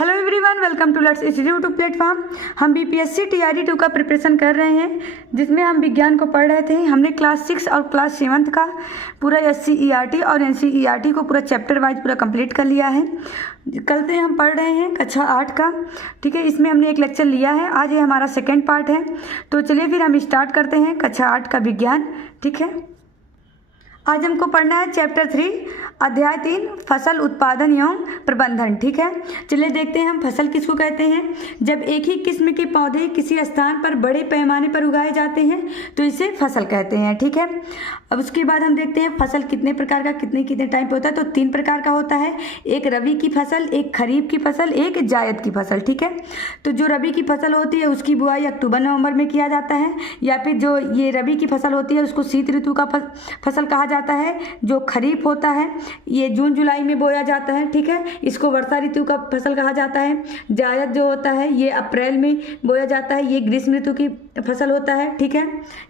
Hello everyone, welcome to let's institute platform. हम BPSC TRE 2 का preparation कर रहे हैं, जिसमें हम विज्ञान को पढ़ रहे थे। हमने क्लास 6 और क्लास 7 का पूरा एससीईआरटी और एनसीईआरटी को पूरा चैप्टर वाइज पूरा कंप्लीट कर लिया है। कल से हम पढ़ रहे हैं कक्षा 8 का, ठीक है। इसमें हमने एक लेक्चर लिया है, आज ये हमारा सेकेंड पार्ट है। तो चलिए फिर हम स्टार्ट करते हैं कक्षा 8 का विज्ञान, ठीक है। आज हमको पढ़ना है चैप्टर 3 अध्याय 3 फसल उत्पादन एवं प्रबंधन, ठीक है। चलिए देखते हैं हम फसल किसको कहते हैं। जब एक ही किस्म के पौधे किसी स्थान पर बड़े पैमाने पर उगाए जाते हैं तो इसे फसल कहते हैं, ठीक है। अब उसके बाद हम देखते हैं फसल कितने प्रकार का कितने कितने टाइम पे होता है। तो 3 प्रकार का होता है, एक रबी की फसल, एक खरीफ की फसल, एक जायद की फसल, ठीक है। तो जो रबी की फसल होती है उसकी बुआई अक्टूबर नवंबर में किया जाता है, या फिर जो ये रबी की फसल होती है उसको शीत ऋतु का फसल कहा जाता है। जो खरीफ होता है ये जून जुलाई में बोया जाता है, ठीक है, इसको वर्षा ऋतु का फसल कहा जाता है। जायद जो होता है ये अप्रैल में बोया जाता है, ये ग्रीष्म ऋतु की फसल होता है, ठीक है।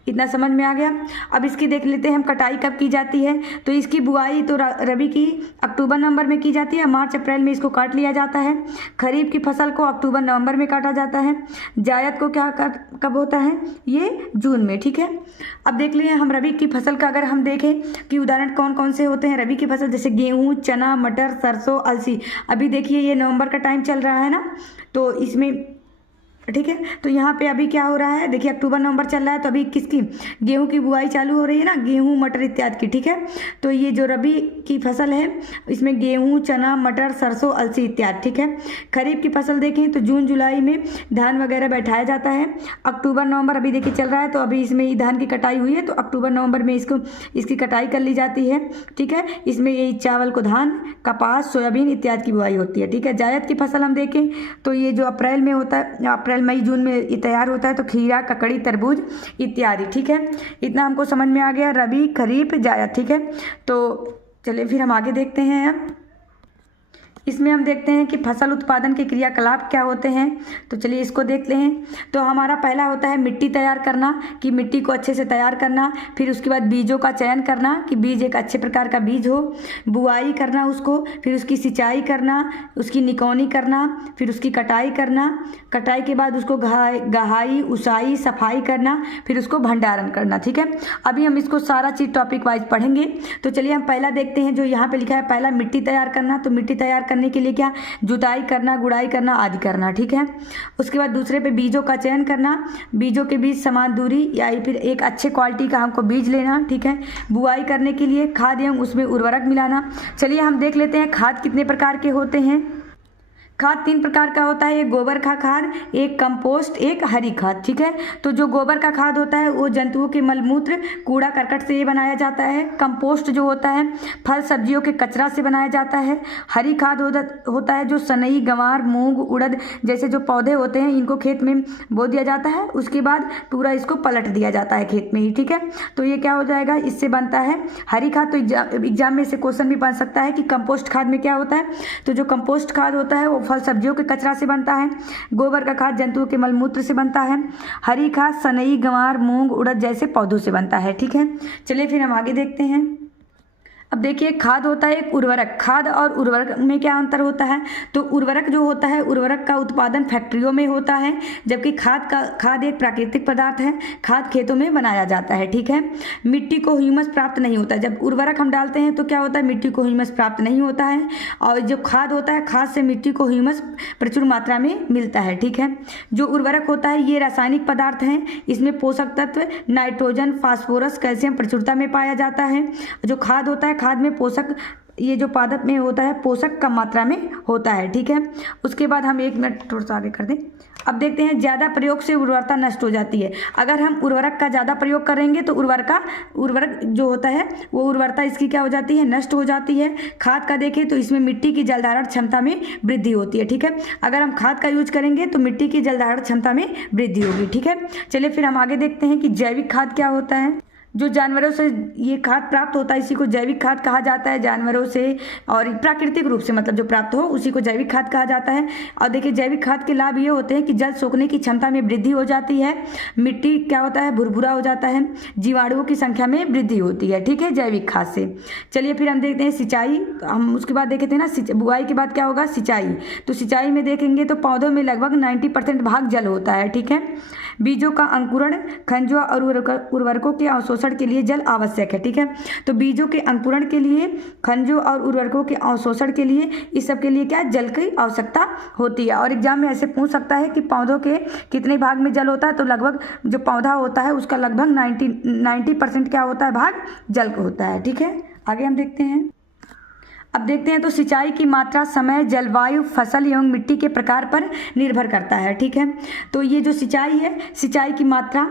इतना समझ में आ गया। अब इसकी देख लेते हैं हम कटाई कब की जाती है। तो इसकी बुआई तो रबी की अक्टूबर नवंबर में की जाती है, मार्च अप्रैल में इसको काट लिया जाता है। खरीफ की फसल को अक्टूबर नवंबर में काटा जाता है। जायद को कब होता है, ये जून में, ठीक है। अब देख लिए हम रबी की फसल का अगर हम देखें कि उदाहरण कौन कौन से होते हैं रबी की फसल, जैसे गेहूँ, चना, मटर, सरसों, अलसी। अभी देखिए ये नवंबर का टाइम चल रहा है ना, तो इसमें, ठीक है। तो यहाँ पे अभी क्या हो रहा है, देखिए अक्टूबर नवंबर चल रहा है, तो अभी किसकी गेहूं की बुआई चालू हो रही है ना, गेहूं मटर इत्यादि की, ठीक है। तो ये जो रबी की फसल है इसमें गेहूं, चना, मटर, सरसों, अलसी इत्यादि, ठीक है। खरीफ की फसल देखें तो जून जुलाई में धान वगैरह बैठाया जाता है। अक्टूबर नवंबर अभी देखिए चल रहा है, तो अभी इसमें धान की कटाई हुई है, तो अक्टूबर नवंबर में इसकी कटाई कर ली जाती है, ठीक है। इसमें यही चावल को धान, कपास, सोयाबीन इत्यादि की बुआई होती है, ठीक है। जायद की फसल हम देखें तो ये जो अप्रैल में होता है, अप्रैल मई जून में ये तैयार होता है, तो खीरा, ककड़ी, तरबूज इत्यादि, ठीक है। इतना हमको समझ में आ गया, रबी, खरीफ, जायद, ठीक है। तो चलिए फिर हम आगे देखते हैं। अब इसमें हम देखते हैं कि फसल उत्पादन के क्रियाकलाप क्या होते हैं। तो चलिए इसको देखते हैं। तो हमारा पहला होता है मिट्टी तैयार करना, कि मिट्टी को अच्छे से तैयार करना। फिर उसके बाद बीजों का चयन करना, कि बीज एक अच्छे प्रकार का बीज हो। बुआई करना उसको, फिर उसकी सिंचाई करना, उसकी निकौनी करना, फिर उसकी कटाई करना। कटाई के बाद उसको गहाई, उसाई, सफाई करना, फिर उसको भंडारण करना, ठीक है। अभी हम इसको सारा चीज़ टॉपिक वाइज पढ़ेंगे। तो चलिए हम पहला देखते हैं, जो यहाँ पे लिखा है पहला मिट्टी तैयार करना। तो मिट्टी तैयार करने के लिए क्या, जुताई करना, गुड़ाई करना आदि करना, ठीक है। उसके बाद दूसरे पे बीजों का चयन करना, बीजों के बीच समान दूरी या फिर एक अच्छे क्वालिटी का हमको बीज लेना, ठीक है। बुआई करने के लिए खाद एवं उसमें उर्वरक मिलाना। चलिए हम देख लेते हैं खाद कितने प्रकार के होते हैं। खाद 3 प्रकार का होता है, एक गोबर का खाद, एक कंपोस्ट, एक हरी खाद, ठीक है। तो जो गोबर का खाद होता है वो जंतुओं के मलमूत्र, कूड़ा करकट से ये बनाया जाता है। कंपोस्ट जो होता है फल सब्जियों के कचरा से बनाया जाता है। हरी खाद होता है जो सनई, गंवार, मूंग, उड़द जैसे जो पौधे होते हैं इनको खेत में बो दिया जाता है, उसके बाद पूरा इसको पलट दिया जाता है खेत में ही, ठीक है। तो ये क्या हो जाएगा, इससे बनता है हरी खाद। तो एग्जाम में से क्वेश्चन भी बन सकता है कि कंपोस्ट खाद में क्या होता है। तो जो कंपोस्ट खाद होता है वो फल सब्जियों के कचरा से बनता है। गोबर का खाद जंतुओं के मलमूत्र से बनता है। हरी खाद सनई, गंवार, मूंग, उड़द जैसे पौधों से बनता है, ठीक है। चलिए फिर हम आगे देखते हैं। अब देखिए खाद होता है एक उर्वरक। खाद और उर्वरक में क्या अंतर होता है। तो उर्वरक जो होता है, उर्वरक का उत्पादन फैक्ट्रियों में होता है, जबकि खाद एक प्राकृतिक पदार्थ है, खाद खेतों में बनाया जाता है, ठीक है। मिट्टी को ह्यूमस प्राप्त नहीं होता। जब उर्वरक हम डालते हैं तो क्या होता है, मिट्टी को ह्यूमस प्राप्त नहीं होता है। और जो खाद होता है, खाद से मिट्टी को ह्यूमस प्रचुर मात्रा में मिलता है, ठीक है। जो उर्वरक होता है ये रासायनिक पदार्थ हैं, इसमें पोषक तत्व नाइट्रोजन, फास्फोरस, कैल्शियम प्रचुरता में पाया जाता है। जो खाद होता है, खाद में पोषक, ये जो पादप में होता है पोषक कम मात्रा में होता है, ठीक है। उसके बाद हम 1 मिनट थोड़ा सा आगे कर दें। अब देखते हैं ज़्यादा प्रयोग से उर्वरता नष्ट हो जाती है। अगर हम उर्वरक का ज़्यादा प्रयोग करेंगे तो उर्वरक जो होता है वो उर्वरता इसकी क्या हो जाती है, नष्ट हो जाती है। खाद का देखें तो इसमें मिट्टी की जलधारण क्षमता में वृद्धि होती है, ठीक है। अगर हम खाद का यूज करेंगे तो मिट्टी की जलधारण क्षमता में वृद्धि होगी, ठीक है। चलिए फिर हम आगे देखते हैं कि जैविक खाद क्या होता है। जो जानवरों से ये खाद प्राप्त होता है इसी को जैविक खाद कहा जाता है, जानवरों से और प्राकृतिक रूप से मतलब जो प्राप्त हो उसी को जैविक खाद कहा जाता है। और देखिए जैविक खाद के लाभ ये होते हैं कि जल सोखने की क्षमता में वृद्धि हो जाती है, मिट्टी क्या होता है भुरभुरा हो जाता है, जीवाणुओं की संख्या में वृद्धि होती है, ठीक है, जैविक खाद से। चलिए फिर हम देखते हैं सिंचाई। हम उसके बाद देखे थे ना बुआई के बाद क्या होगा सिंचाई। तो सिंचाई में देखेंगे तो पौधों में लगभग 90% भाग जल होता है, ठीक है। बीजों का अंकुरण, खनिजों और उर्वरकों के अवशोषण के लिए जल आवश्यक है, ठीक है। तो बीजों के अंकुरण के लिए, खनिजों और उर्वरकों के अवशोषण के लिए, इस सब के लिए क्या जल की आवश्यकता होती है। और एग्जाम में ऐसे पूछ सकता है कि पौधों के कितने भाग में जल होता है, तो लगभग जो पौधा होता है उसका लगभग 90% क्या होता है भाग जल का होता है, ठीक है। आगे हम देखते हैं। अब देखते हैं तो सिंचाई की मात्रा समय, जलवायु, फसल एवं मिट्टी के प्रकार पर निर्भर करता है, ठीक है। तो ये जो सिंचाई है, सिंचाई की मात्रा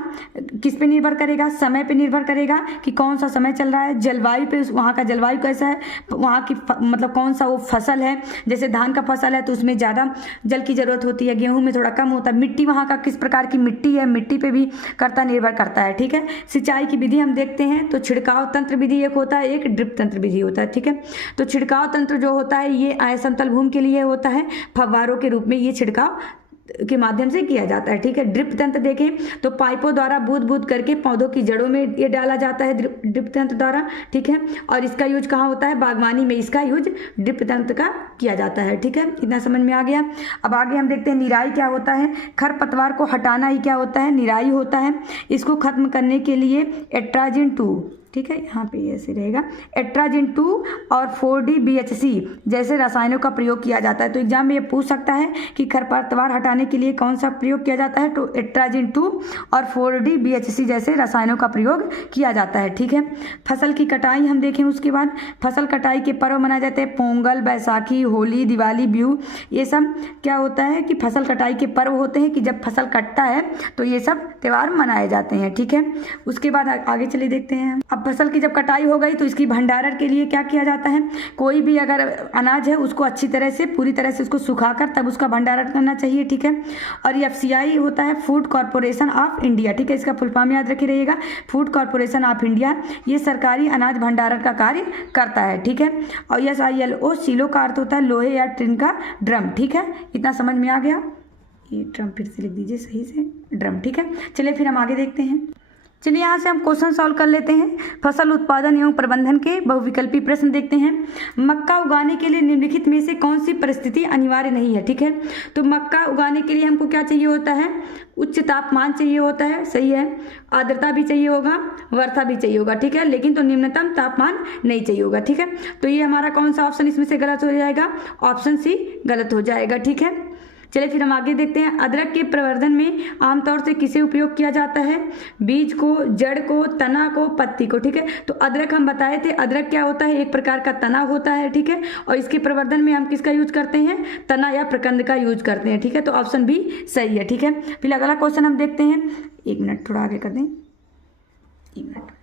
किस पे निर्भर करेगा, समय पे निर्भर करेगा कि कौन सा समय चल रहा है, जलवायु पे वहाँ का जलवायु कैसा है, वहाँ की मतलब कौन सा वो फसल है, जैसे धान का फसल है तो उसमें ज़्यादा जल की ज़रूरत होती है, गेहूँ में थोड़ा कम होता है, मिट्टी वहाँ का किस प्रकार की मिट्टी है, मिट्टी पर भी निर्भर करता है, ठीक है। सिंचाई की विधि हम देखते हैं तो छिड़काव तंत्र विधि एक होता है, एक ड्रिप तंत्र विधि होता है, ठीक है। तो छिड़काव तंत्र जो होता है ये समतल भूमि के लिए होता है, फव्वारों के रूप में ये छिड़काव के माध्यम से किया जाता है, ठीक है। ड्रिप तंत्र देखें तो पाइपों द्वारा बूंद बूंद करके पौधों की जड़ों में ये डाला जाता है ड्रिप तंत्र द्वारा, ठीक है। और इसका यूज कहाँ होता है, बागवानी में इसका यूज ड्रिप तंत्र का किया जाता है, ठीक है। इतना समझ में आ गया। अब आगे हम देखते हैं निराई क्या होता है। खरपतवार को हटाना ही क्या होता है, निराई होता है। इसको खत्म करने के लिए एट्राजिन 2, ठीक है, यहाँ पे ऐसे रहेगा, एट्राजिन 2 और 4D-BHC जैसे रसायनों का प्रयोग किया जाता है। तो एग्जाम में ये पूछ सकता है कि खरपतवार हटाने के लिए कौन सा प्रयोग किया जाता है, तो एट्राजिन 2 और 4D-BHC जैसे रसायनों का प्रयोग किया जाता है, ठीक है। फसल की कटाई हम देखें, उसके बाद फसल कटाई के पर्व मनाए जाते हैं, पोंगल, बैसाखी, होली, दिवाली, बिहू, ये सब क्या होता है कि फसल कटाई के पर्व होते हैं कि जब फसल कटता है तो ये सब त्यौहार मनाए जाते हैं, ठीक है। उसके बाद आगे चले देखते हैं। अब फसल की जब कटाई हो गई तो इसकी भंडारण के लिए क्या किया जाता है, कोई भी अगर अनाज है उसको अच्छी तरह से पूरी तरह से उसको सुखाकर तब उसका भंडारण करना चाहिए, ठीक है। और ये FCI होता है, फूड कॉर्पोरेशन ऑफ इंडिया, ठीक है, इसका फुल फॉर्म याद रखे रहिएगा, फूड कॉर्पोरेशन ऑफ इंडिया, ये सरकारी अनाज भंडारण का कार्य करता है, ठीक है। और SILO, सिलो का अर्थ होता है लोहे या टिन का ड्रम, ठीक है। इतना समझ में आ गया, ये ड्रम फिर से लिख दीजिए सही से, ड्रम, ठीक है। चलिए फिर हम आगे देखते हैं। चलिए यहाँ से हम क्वेश्चन सॉल्व कर लेते हैं। फसल उत्पादन एवं प्रबंधन के बहुविकल्पी प्रश्न देखते हैं। मक्का उगाने के लिए निम्नलिखित में से कौन सी परिस्थिति अनिवार्य नहीं है, ठीक है। तो मक्का उगाने के लिए हमको क्या चाहिए होता है, उच्च तापमान चाहिए होता है, सही है, आर्द्रता भी चाहिए होगा, वर्षा भी चाहिए होगा, ठीक है, लेकिन तो न्यूनतम तापमान नहीं चाहिए होगा, ठीक है। तो ये हमारा कौन सा ऑप्शन इसमें से गलत हो जाएगा, ऑप्शन सी गलत हो जाएगा, ठीक है। चलिए फिर हम आगे देखते हैं। अदरक के प्रवर्धन में आमतौर से किसे उपयोग किया जाता है, बीज को, जड़ को, तना को, पत्ती को, ठीक है। तो अदरक हम बताए थे, अदरक क्या होता है, एक प्रकार का तना होता है, ठीक है। और इसके प्रवर्धन में हम किसका यूज करते हैं, तना या प्रकंद का यूज करते हैं, ठीक है। तो ऑप्शन बी सही है, ठीक है। फिर अगला क्वेश्चन हम देखते हैं, 1 मिनट थोड़ा आगे कर दें, 1 मिनट।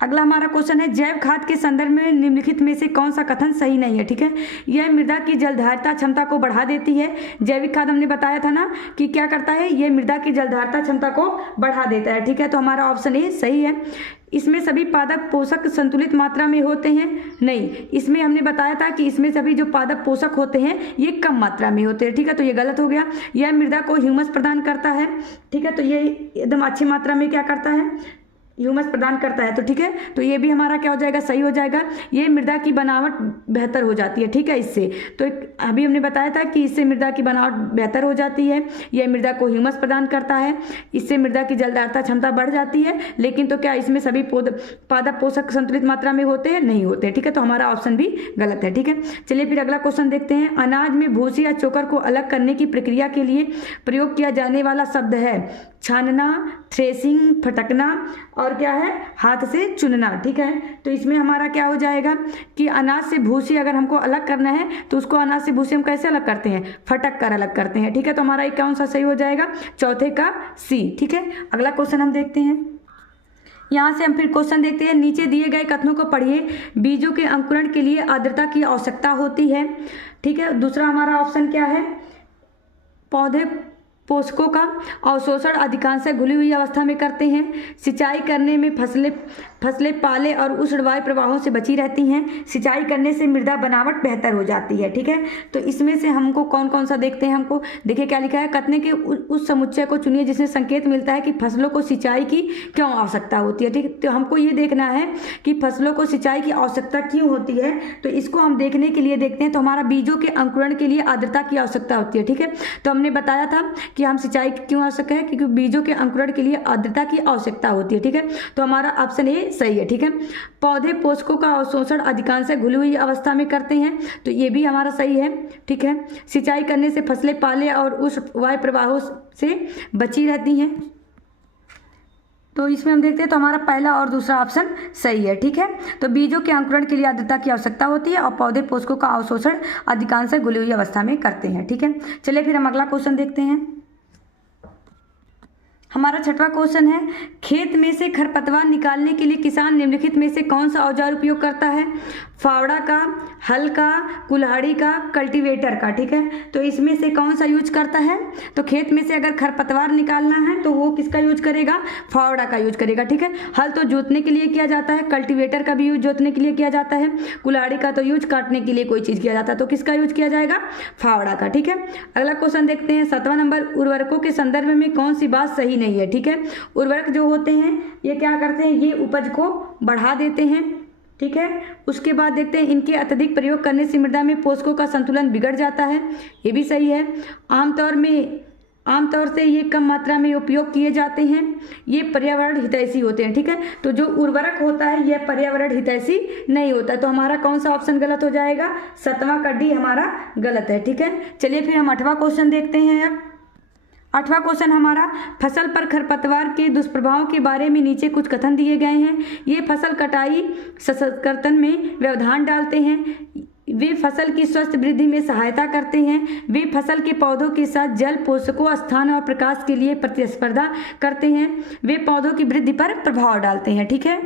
अगला हमारा क्वेश्चन है, जैव खाद के संदर्भ में निम्नलिखित में से कौन सा कथन सही नहीं है, ठीक है। यह मृदा की जलधारिता क्षमता को बढ़ा देती है। जैविक खाद हमने बताया था ना कि क्या करता है, यह मृदा की जलधारिता क्षमता को बढ़ा देता है, ठीक है। तो हमारा ऑप्शन ए सही है। इसमें सभी पादप पोषक संतुलित मात्रा में होते हैं, नहीं, इसमें हमने बताया था कि इसमें सभी जो पादप पोषक होते हैं ये कम मात्रा में होते हैं, ठीक है। तो ये गलत हो गया। यह मृदा को ह्यूमस प्रदान करता है, ठीक है। तो ये एकदम अच्छी मात्रा में क्या करता है, ह्यूमस प्रदान करता है, तो ठीक है। तो ये भी हमारा क्या हो जाएगा, सही हो जाएगा। ये मृदा की बनावट बेहतर हो जाती है, ठीक है, इससे। तो अभी हमने बताया था कि इससे मृदा की बनावट बेहतर हो जाती है, यह मृदा को ह्यूमस प्रदान करता है, इससे मृदा की जलधारिता क्षमता बढ़ जाती है। लेकिन तो क्या इसमें सभी पादप पोषक संतुलित मात्रा में होते हैं, नहीं होते, ठीक है। तो हमारा ऑप्शन भी गलत है, ठीक है। चलिए फिर अगला क्वेश्चन देखते हैं। अनाज में भूसी या चोकर को अलग करने की प्रक्रिया के लिए प्रयोग किया जाने वाला शब्द है छानना, थ्रेसिंग, फटकना और क्या है, हाथ से चुनना, ठीक है। तो इसमें हमारा क्या हो जाएगा कि अनाज से भूसी अगर हमको अलग करना है तो उसको अनाज से भूसी हम कैसे अलग करते हैं, फटक कर अलग करते हैं, ठीक है। तो हमारा एक कौन सा सही हो जाएगा, चौथे का सी, ठीक है। अगला क्वेश्चन हम देखते हैं। यहाँ से हम फिर क्वेश्चन देखते हैं। नीचे दिए गए कथनों को पढ़िए। बीजों के अंकुरण के लिए आर्द्रता की आवश्यकता होती है, ठीक है। दूसरा हमारा ऑप्शन क्या है, पौधे पोषकों का अवशोषण अधिकांश घुली हुई अवस्था में करते हैं। सिंचाई करने में फसलें पाले और उष्णवायु प्रवाहों से बची रहती हैं। सिंचाई करने से मृदा बनावट बेहतर हो जाती है। ठीक है, तो इसमें से हमको कौन कौन सा देखते हैं, हमको देखिए क्या लिखा है, कथने के उस समुच्चय को चुनिए जिसमें संकेत मिलता है कि फसलों को सिंचाई की क्यों आवश्यकता होती है। ठीक, तो हमको ये देखना है कि फसलों को सिंचाई की आवश्यकता क्यों होती है। तो इसको हम देखने के लिए देखते हैं, तो हमारा बीजों के अंकुरण के लिए आर्द्रता की आवश्यकता होती है। ठीक है, तो हमने बताया था कि हम सिंचाई क्यों आवश्यक है, क्योंकि बीजों के अंकुरण के लिए आर्द्रता की आवश्यकता होती है। ठीक है, तो हमारा ऑप्शन ए सही है। ठीक है, पौधे पोषकों का अवशोषण अधिकांश घुली हुई अवस्था में करते हैं, तो ये भी हमारा सही है। ठीक है, सिंचाई करने से फसलें पाले और उस वायु प्रवाहों से बची रहती हैं। तो इसमें हम देखते हैं, तो हमारा पहला और दूसरा ऑप्शन सही है। ठीक है, तो बीजों के अंकुरण के लिए आर्द्रता की आवश्यकता होती है और पौधे पोषकों का अवशोषण अधिकांश घुली हुई अवस्था में करते हैं। ठीक है, चलिए फिर हम अगला क्वेश्चन देखते हैं। हमारा छठवां क्वेश्चन है, खेत में से खरपतवार निकालने के लिए किसान निम्नलिखित में से कौन सा औजार उपयोग करता है। फावड़ा का, हल का, कुल्हाड़ी का, कल्टीवेटर का। ठीक है, तो इसमें से कौन सा यूज करता है। तो खेत में से अगर खरपतवार निकालना है तो वो किसका यूज करेगा, फावड़ा का यूज करेगा। ठीक है, हल तो जोतने के लिए किया जाता है, कल्टीवेटर का भी यूज जोतने के लिए किया जाता है, कुल्हाड़ी का तो यूज काटने के लिए कोई चीज़ किया जाता है, तो किसका यूज किया जाएगा, फावड़ा का। ठीक है, अगला क्वेश्चन देखते हैं, 7वां नंबर, उर्वरकों के संदर्भ में कौन सी बात सही नहीं है। ठीक है, उर्वरक जो होते हैं ये क्या करते हैं, ये उपज को बढ़ा देते हैं। ठीक है, उसके बाद देखते हैं, इनके अत्यधिक प्रयोग करने से मृदा में पोषकों का संतुलन बिगड़ जाता है, ये भी सही है। आमतौर से ये कम मात्रा में उपयोग किए जाते हैं, ये पर्यावरण हितैषी होते हैं। ठीक है, तो जो उर्वरक होता है यह पर्यावरण हितैषी नहीं होता, तो हमारा कौन सा ऑप्शन गलत हो जाएगा, 7वां का डी हमारा गलत है। ठीक है, चलिए फिर हम 8वां क्वेश्चन देखते हैं। अब 8वां क्वेश्चन हमारा, फसल पर खरपतवार के दुष्प्रभाव के बारे में नीचे कुछ कथन दिए गए हैं। ये फसल कटाई संस्करण में व्यवधान डालते हैं, वे फसल की स्वस्थ वृद्धि में सहायता करते हैं, वे फसल के पौधों के साथ जल, पोषकों, स्थान और प्रकाश के लिए प्रतिस्पर्धा करते हैं, वे पौधों की वृद्धि पर प्रभाव डालते हैं। ठीक है,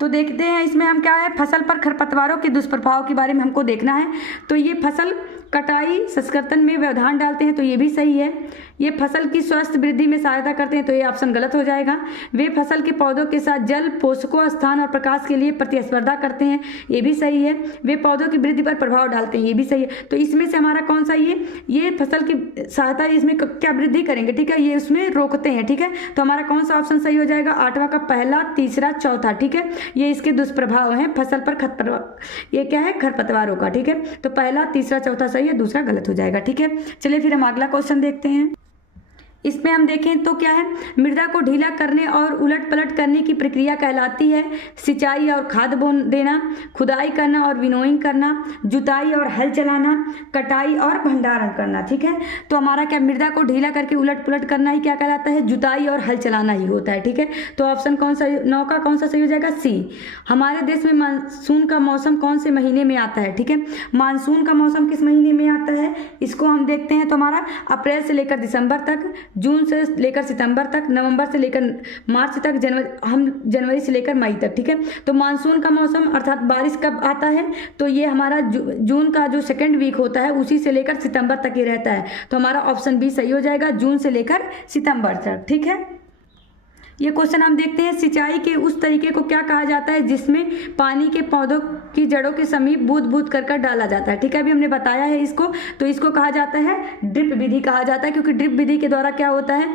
तो देखते हैं इसमें हम क्या है, फसल पर खरपतवारों के दुष्प्रभाव के बारे में हमको देखना है। तो ये फसल कटाई संस्करण में व्यवधान डालते हैं, तो ये भी सही है। ये फसल की स्वस्थ वृद्धि में सहायता करते हैं, तो ये ऑप्शन गलत हो जाएगा। वे फसल के पौधों के साथ जल, पोषकों, स्थान और प्रकाश के लिए प्रतिस्पर्धा करते हैं, ये भी सही है। वे पौधों की वृद्धि पर प्रभाव डालते हैं, ये भी सही है। तो इसमें से हमारा कौन सा, ये फसल की सहायता इसमें क्या वृद्धि करेंगे। ठीक है, ये उसमें रोकते हैं। ठीक है, तो हमारा कौन सा ऑप्शन सही हो जाएगा, 8वां का पहला, तीसरा, चौथा। ठीक है, ये इसके दुष्प्रभाव हैं फसल पर खरपतवार, ये क्या है, खरपतवारों का। ठीक है, तो पहला, तीसरा, चौथा सही है, दूसरा गलत हो जाएगा। ठीक है, चलिए फिर हम अगला क्वेश्चन देखते हैं। इसमें हम देखें तो क्या है, मृदा को ढीला करने और उलट पलट करने की प्रक्रिया कहलाती है सिंचाई और खाद देना, खुदाई करना और विनोइंग करना, जुताई और हल चलाना, कटाई और भंडारण करना। ठीक है, तो हमारा क्या, मृदा को ढीला करके उलट पलट करना ही क्या कहलाता है, जुताई और हल चलाना ही होता है। ठीक है, तो ऑप्शन कौन सा, 9 का कौन सा सही हो जाएगा, सी। हमारे देश में मानसून का मौसम कौन से महीने में आता है। ठीक है, मानसून का मौसम किस महीने में आता है, इसको हम देखते हैं। तो हमारा अप्रैल से लेकर दिसंबर तक, जून से लेकर सितंबर तक, नवंबर से लेकर मार्च तक, जनवरी से लेकर मई तक। ठीक है, तो मानसून का मौसम अर्थात बारिश कब आता है, तो ये हमारा जून का जो 2nd वीक होता है उसी से लेकर सितंबर तक ही रहता है, तो हमारा ऑप्शन बी सही हो जाएगा, जून से लेकर सितंबर तक। ठीक है, ये क्वेश्चन हम देखते हैं, सिंचाई के उस तरीके को क्या कहा जाता है जिसमें पानी के पौधों की जड़ों के समीप बूंद बूंद कर डाला जाता है। ठीक है, अभी हमने बताया है इसको, तो इसको कहा जाता है ड्रिप विधि कहा जाता है, क्योंकि ड्रिप विधि के द्वारा क्या होता है,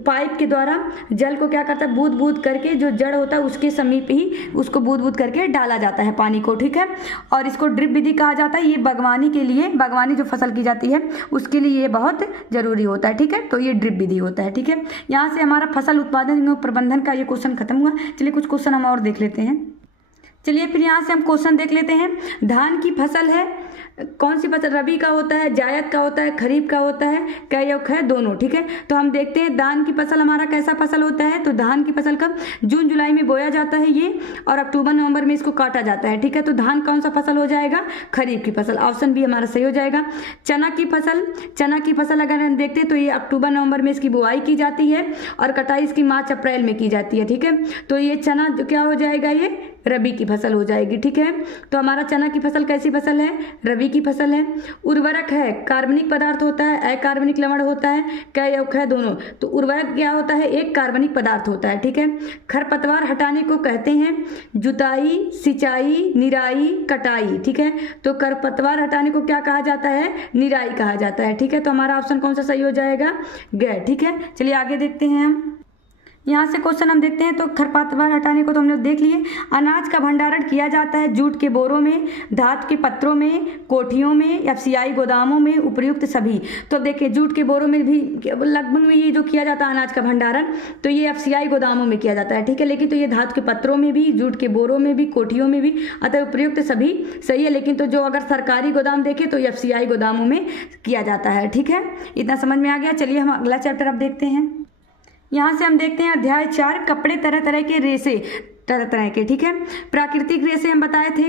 पाइप के द्वारा जल को क्या करता है, बूंद बूंद करके जो जड़ होता है उसके समीप ही उसको बूंद बूंद करके डाला जाता है पानी को। ठीक है, और इसको ड्रिप विधि कहा जाता है। ये बागवानी के लिए, बागवानी जो फसल की जाती है उसके लिए ये बहुत जरूरी होता है। ठीक है, तो ये ड्रिप विधि होता है। ठीक है, यहाँ से हमारा फसल उत्पादन प्रबंधन का ये क्वेश्चन खत्म हुआ। चलिए कुछ क्वेश्चन हम और देख लेते हैं। चलिए फिर यहाँ से हम क्वेश्चन देख लेते हैं। धान की फसल है, कौन सी फसल, रबी का होता है, जायद का होता है, खरीफ का होता है, कैयुक है, दोनों। ठीक है, तो हम देखते हैं धान की फसल हमारा कैसा फसल होता है। तो धान की फसल कब, जून जुलाई में बोया जाता है ये, और अक्टूबर नवंबर में इसको काटा जाता है। ठीक है, तो धान कौन सा फसल हो जाएगा, खरीफ की फसल, ऑप्शन बी हमारा सही हो जाएगा। चना की फसल अगर हम देखते हैं तो ये अक्टूबर नवंबर में इसकी बुआई की जाती है और कटाई इसकी मार्च अप्रैल में की जाती है। ठीक है, तो ये चना क्या हो जाएगा, ये रबी की फसल हो जाएगी। ठीक है, तो हमारा चना की फसल कैसी फसल है? रबी की फसल है। उर्वरक है, कार्बनिक पदार्थ होता है, अकार्बनिक लवण होता है, क या ख दोनों। तो उर्वरक क्या होता है? एक कार्बनिक पदार्थ होता है। ठीक है, खरपतवार हटाने को कहते हैं जुताई, सिंचाई, निराई, कटाई। ठीक है, तो खरपतवार हटाने को क्या कहा जाता है? निराई कहा जाता है। ठीक है, तो हमारा ऑप्शन कौन सा सही हो जाएगा? ग। ठीक है, चलिए आगे देखते हैं हम। यहाँ से क्वेश्चन हम देखते हैं, तो खरपतवार हटाने को तो हमने देख लिए। अनाज का भंडारण किया जाता है जूट के बोरों में, धातु के पत्रों में, कोठियों में, एफसीआई गोदामों में, उपयुक्त सभी। तो देखिए जूट के बोरों में भी लगभग में ये जो किया जाता है अनाज का भंडारण, तो ये एफसीआई गोदामों में किया जाता है। ठीक है, लेकिन तो ये धातु के पत्रों में भी, जूट के बोरों में भी, कोठियों में भी, अतः उपयुक्त सभी सही है। लेकिन तो जो अगर सरकारी गोदाम देखें तो एफसीआई गोदामों में किया जाता है। ठीक है, इतना समझ में आ गया। चलिए हम अगला चैप्टर अब देखते हैं। यहाँ से हम देखते हैं अध्याय 4, कपड़े तरह तरह के रेशे, तरह तरह के। ठीक है, प्राकृतिक रेशे हम बताए थे,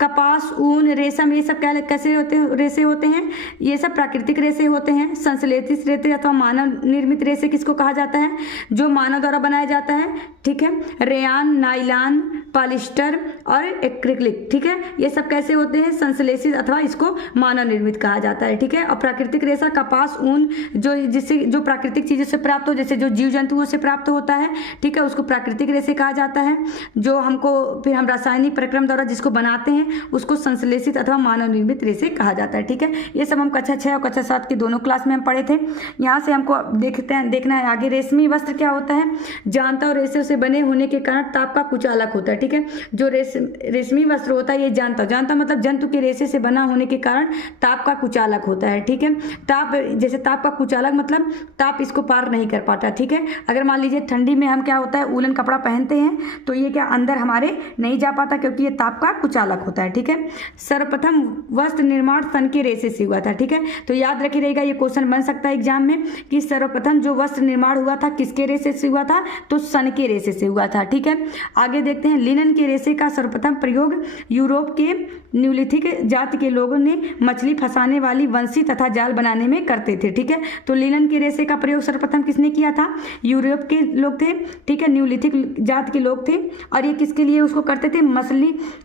कपास, ऊन, रेशम, ये सब क्या कैसे होते हैं? रेशे होते हैं, ये सब प्राकृतिक रेशे होते हैं। संश्लेषित रेशे अथवा मानव निर्मित रेशे किसको कहा जाता है? जो मानव द्वारा बनाया जाता है। ठीक है, रेयान, नाइलान, पॉलिस्टर और एक्रिलिक। ठीक है, ये सब कैसे होते हैं? संश्लेषित अथवा इसको मानव निर्मित कहा जाता है। ठीक है, और प्राकृतिक रेशा कपास, ऊन, जो प्राकृतिक चीजों से प्राप्त हो, जैसे जो जीव जंतुओं से प्राप्त होता है। ठीक है, उसको प्राकृतिक रेशे कहा जाता है। जो हमको फिर हम रासायनिक प्रक्रम द्वारा जिसको बनाते हैं उसको संश्लेषित अथवा मानव निर्मित रेशे कहा जाता है। ठीक है, ये सब हम कक्षा 6 और कक्षा 7 की दोनों क्लास में हम पढ़े थे। यहाँ से हमको देखना है आगे। रेशमी वस्त्र क्या होता है? जांता और रेशे से बने होने के कारण ताप का कुचालक होता है। ठीक है, जो रेशमी वस्त्र होता है ये जांता मतलब जंतु के रेशे से बना होने के कारण ताप का कुचालक होता है। ठीक है, ताप, जैसे ताप का कुचालक मतलब ताप इसको पार नहीं कर पाता। ठीक है, अगर मान लीजिए ठंडी में हम क्या होता है वूलन कपड़ा पहनते हैं तो ये क्या अंदर हमारे नहीं जा पाता क्योंकि ये ताप का कुचालक होता है। ठीक है, सर्वप्रथम वस्त्र निर्माण सन के रेशे से हुआ था। ठीक है, तो याद रखी रहेगा, ये क्वेश्चन बन सकता है एग्जाम में कि सर्वप्रथम जो वस्त्र निर्माण हुआ था किसके रेशे से हुआ था? तो सन के रेशे से हुआ था। ठीक है, आगे देखते हैं। लिनन के रेशे का सर्वप्रथम प्रयोग यूरोप के न्यूलिथिक जाति के लोगों ने मछली फंसाने वाली वंशी तथा जाल बनाने में करते थे। ठीक है, तो लिनन के रेशे का प्रयोग सर्वप्रथम किसने किया था? यूरोप के लोग थे। ठीक है, न्यूलिथिक जाति के लोग थे और ये किसके लिए उसको करते थे?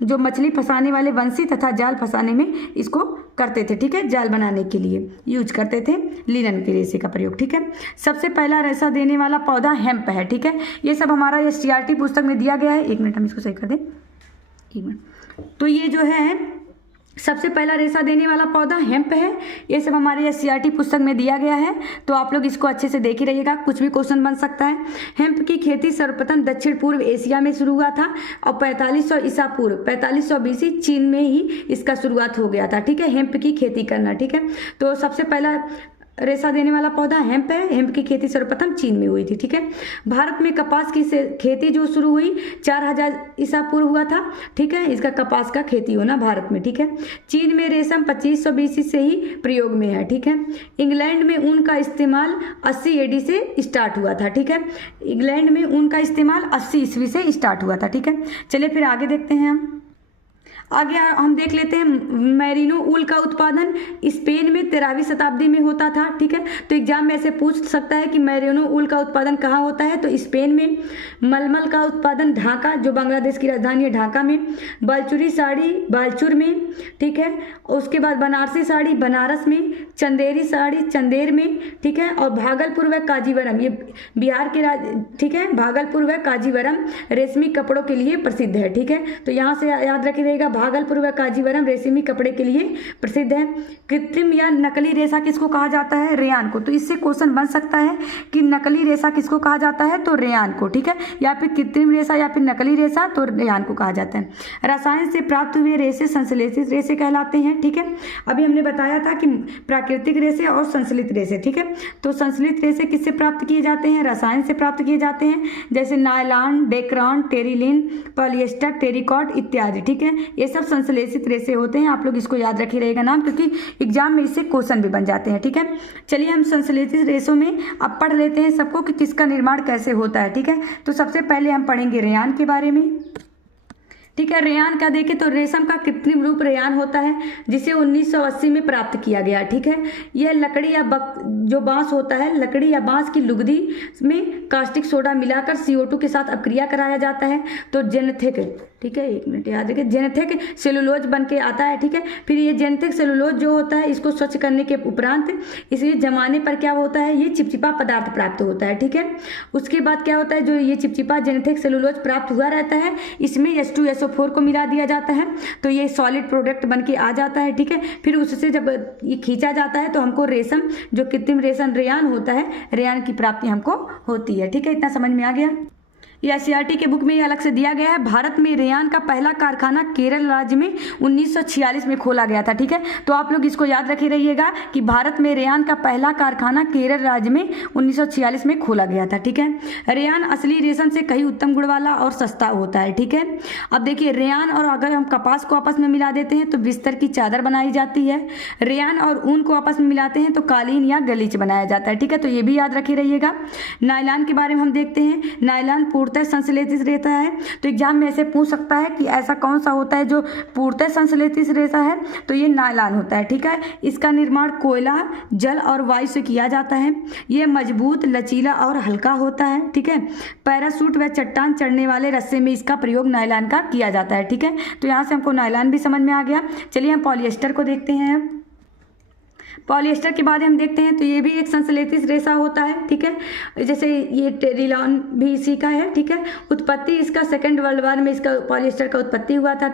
मछली फंसाने वाले वंशी तथा जाल फंसाने में इसको करते थे। ठीक है, जाल बनाने के लिए यूज करते थे लिनन के रेशे का प्रयोग। ठीक है, सबसे पहला रेशा देने वाला पौधा हेम्प है। ठीक है, ये सब हमारा एससीईआरटी पुस्तक में दिया गया है। एक मिनट हम इसको सही कर दें, एक मिनट। तो ये जो है सबसे पहला रेशा देने वाला पौधा हेम्प है। ये सब हमारे एससीईआरटी पुस्तक में दिया गया है, तो आप लोग इसको अच्छे से देख ही रहिएगा, कुछ भी क्वेश्चन बन सकता है। हेम्प की खेती सर्वप्रथम दक्षिण पूर्व एशिया में शुरू हुआ था और 4500 ईसा पूर्व 4500 बीसी चीन में ही इसका शुरुआत हो गया था। ठीक है, हेम्प की खेती करना। ठीक है, तो सबसे पहला रेशा देने वाला पौधा हेम्प है। हेम्प की खेती सर्वप्रथम चीन में हुई थी। ठीक है, भारत में कपास की खेती जो शुरू हुई 4000 ईसा पूर्व हुआ था। ठीक है, इसका कपास का खेती होना भारत में। ठीक है, चीन में रेशम 2500 बीसी से ही प्रयोग में है। ठीक है, इंग्लैंड में ऊन का इस्तेमाल 80 एडी से स्टार्ट हुआ था। ठीक है, इंग्लैंड में ऊन का इस्तेमाल 80 ईस्वी से स्टार्ट हुआ था। ठीक है, चलिए फिर आगे देखते हैं। आगे हम देख लेते हैं मैरिनो ऊल का उत्पादन स्पेन में 13वीं शताब्दी में होता था। ठीक है, तो एग्जाम में ऐसे पूछ सकता है कि मैरिनो ऊल का उत्पादन कहाँ होता है? तो स्पेन में। मलमल का उत्पादन ढाका, जो बांग्लादेश की राजधानी है ढाका में। बालचुरी साड़ी बालचुर में। ठीक है, उसके बाद बनारसी साड़ी बनारस में। चंदेरी साड़ी चंदेर में। ठीक है, और भागलपुर व काजीवरम, ये बिहार के ठीक है, भागलपुर व काजीवरम रेशमी कपड़ों के लिए प्रसिद्ध है। ठीक है, तो यहाँ से याद रखी रहेगा भागलपुर व काजीवरम रेशमी कपड़े के लिए प्रसिद्ध है। कृत्रिम या नकली रेशा किसको कहा जाता है? रेयान को। तो इससे क्वेश्चन बन सकता है कि नकली रेशा किसको कहा जाता है? तो रेयान को। ठीक है, या फिर कृत्रिम रेशा या फिर नकली रेशा, तो रेयान को कहा जाता है। रसायन से प्राप्त हुए रेशे संश्लेषित रेशे कहलाते हैं। ठीक है, अभी हमने बताया था कि प्राकृतिक रेशे और संश्लित रेशे। ठीक है, तो संश्लित रेशे किससे प्राप्त किए जाते हैं? रसायन से प्राप्त किए जाते हैं, जैसे nylon, Dacron, Terylene, polyester, terricot इत्यादि। ठीक है, ये सब संश्लेषित रेशे होते हैं। आप लोग इसको याद रखी रहेगा नाम, क्योंकि एग्जाम में इससे क्वेश्चन भी बन जाते हैं। ठीक है, चलिए हम संश्लेषित रेशों में अब पढ़ लेते हैं सबको कि किसका निर्माण कैसे होता है। ठीक है, तो सबसे पहले हम पढ़ेंगे रेयान के बारे में। ठीक है, रेयान का देखें तो रेशम का कृत्रिम रूप रेयान होता है, जिसे 1980 में प्राप्त किया गया। ठीक है, यह लकड़ी या जो बांस होता है, लकड़ी या बांस की लुगदी में कास्टिक सोडा मिलाकर CO2 के साथ अपक्रिया कराया जाता है। तो जेनेथिक ठीक है, 1 मिनट याद रखिए, जेनेथिक सेलुलोज बन के आता है। ठीक है, फिर ये जेनेथिक सेलुलोज जो होता है इसको स्वच्छ करने के उपरांत इसे जमाने पर क्या होता है, ये चिपचिपा पदार्थ प्राप्त होता है। ठीक है, उसके बाद क्या होता है, जो ये चिपचिपा जेनेथिक सेलुलोज प्राप्त हुआ रहता है इसमें H2SO4 को मिला दिया जाता है, तो ये सॉलिड प्रोडक्ट बन के आ जाता है। ठीक है, फिर उससे जब ये खींचा जाता है तो हमको रेशम, जो कृत्रिम रेशम रेयान होता है, रेयान की प्राप्ति हमको होती है। ठीक है, इतना समझ में आ गया। ये एससीईआरटी के बुक में ये अलग से दिया गया है। भारत में रेयान का पहला कारखाना केरल राज्य में 1946 में खोला गया था। ठीक है, तो आप लोग इसको याद रखे रहिएगा कि भारत में रेयान का पहला कारखाना केरल राज्य में 1946 में खोला गया था। ठीक है, रेयान असली रेशम से कहीं उत्तम गुण वाला और सस्ता होता है। ठीक है, अब देखिए, रेयान और अगर हम कपास को आपस में मिला देते हैं तो बिस्तर की चादर बनाई जाती है। रेयान और ऊन को आपस में मिलाते हैं तो कालीन या गलीच बनाया जाता है। ठीक है, तो ये भी याद रखे रहिएगा। नायलॉन के बारे में हम देखते हैं। नायलॉन पूर्णतः संश्लेषित रेशा है, तो एग्जाम में ऐसे पूछ सकता है कि ऐसा कौन सा होता है जो पूर्णतः संश्लेषित रेशा है, तो ये नायलॉन होता है। ठीक है, इसका निर्माण कोयला, जल और वायु से किया जाता है। ये मजबूत, लचीला और हल्का होता है। ठीक है, पैराशूट व चट्टान चढ़ने वाले रस्से में इसका प्रयोग नायलॉन का किया जाता है। ठीक है, तो यहाँ से हमको नायलॉन भी समझ में आ गया। चलिए हम पॉलिएस्टर को देखते हैं। पॉलिएस्टर के बाद हम देखते हैं तो ये भी एक संश्लेषित रेशा होता है। ठीक है, जैसे ये टेरिलॉन भी इसी का है। ठीक है, उत्पत्ति इसका सेकेंड वर्ल्ड वॉर में इसका पॉलिएस्टर का उत्पत्ति हुआ था।